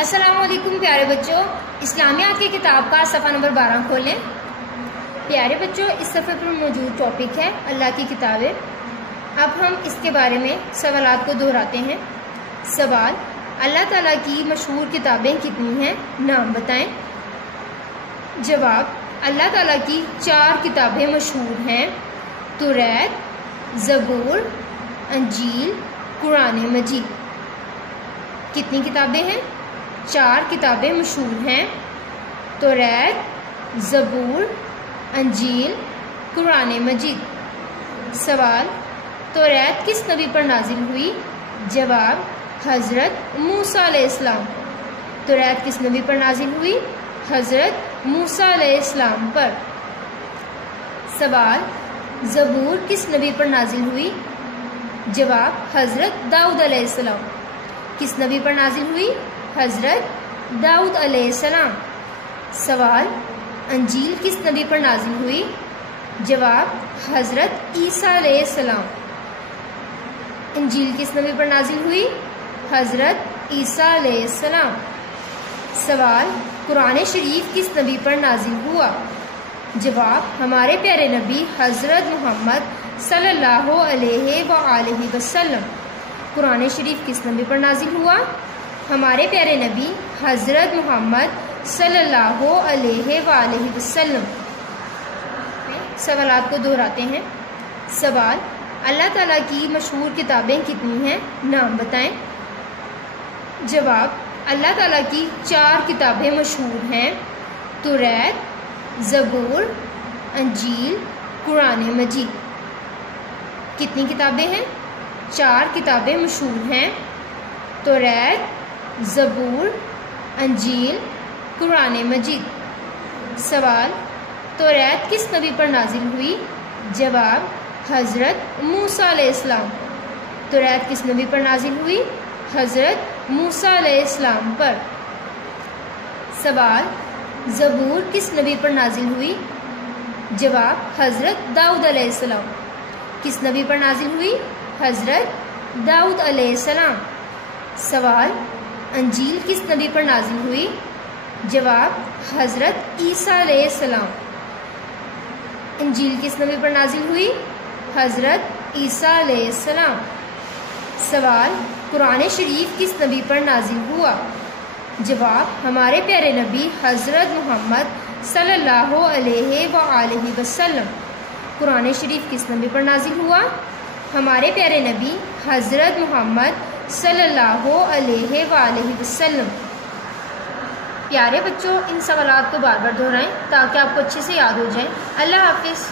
السلام علیکم پیارے بچوں، اسلامیات کی کتاب کا صفحہ نمبر 12 کھولیں۔ پیارے بچوں، اس صفحے پر موجود ٹاپک ہے اللہ کی کتابیں۔ اب ہم اس کے بارے میں سوالات کو دہراتے ہیں۔ سوال: اللہ تعالیٰ کی مشہور کتابیں کتنی ہیں؟ نام بتائیں۔ جواب: اللہ تعالیٰ کی 4 کتابیں مشہور ہیں: توریت، زبور، انجیل، قرآن مجید۔ کتنی کتابیں ہیں؟ 4 کتابیں مشہور ہیں: توریت، زبور، انجیل، قرآن مجید۔ سوال: توریت کس نبی پر نازل ہوئی؟ جواب: حضرت موسیٰ علیہ السلام۔ توریت کس نبی پر نازل ہوئی؟ حضرت موسیٰ علیہ السلام پر۔ سوال: زبور کس نبی پر نازل ہوئی؟ جواب: حضرت داؤد علیہ السلام۔ کس نبی پر نازل ہوئی؟ حضرت داؤد علیہ السلام۔ سوال: انجیل کس نبی پر نازل ہوئی؟ جواب: حضرت عیسیٰ علیہ السلام۔ انجیل کس نبی پر نازل ہوئی؟ حضرت عیسیٰ علیہ السلام۔ سوال: قرآن شریف کس نبی پر نازل ہوا؟ جواب: ہمارے پیارے نبی حضرت محمد صلی اللہ علیہ وآلہ وسلم۔ قرآن شریف کس نبی پر نازل ہوا؟ ہمارے پیارے نبی حضرت محمد صلی اللہ علیہ وآلہ وسلم۔ سوالات کو دہراتے ہیں۔ سوال: اللہ تعالیٰ کی مشہور کتابیں کتنی ہیں؟ نام بتائیں۔ جواب: اللہ تعالیٰ کی 4 کتابیں مشہور ہیں: توریت، زبور، انجیل، قرآن مجید۔ کتنی کتابیں ہیں؟ 4 کتابیں مشہور ہیں: توریت، زبور، انجیل، قرآن مجید۔ سوال: توریت کس نبی پر نازل ہوئی؟ جواب: حضرت موسیٰ علیہ السلام۔ توریت کس نبی پر نازل ہوئی؟ حضرت موسیٰ علیہ السلام پر۔ سوال: زبور کس نبی پر نازل ہوئی؟ جواب: حضرت داؤد علیہ السلام۔ کس نبی پر نازل ہوئی؟ حضرت داؤد علیہ السلام۔ سوال: انجیل کس نبی پر نازل ہوئی؟ جواب: حضرت عیسیٰ علیہ السلام۔ انجیل کس نبی پر نازل ہوئی؟ حضرت عیسیٰ علیہ السلام۔ سوال: قرآن شریف کس نبی پر نازل ہوا؟ جواب: ہمارے پیارے نبی حضرت محمد صلی اللہ علیہ وآلہ وسلم۔ قرآن شریف کس نبی پر نازل ہوا؟ ہمارے پیارے نبی حضرت محمد صلی اللہ علیہ وآلہ وسلم۔ پیارے بچوں، ان سوالات کو بار بار دہرائیں تاکہ آپ کو اچھے سے یاد ہو جائیں۔ اللہ حافظ۔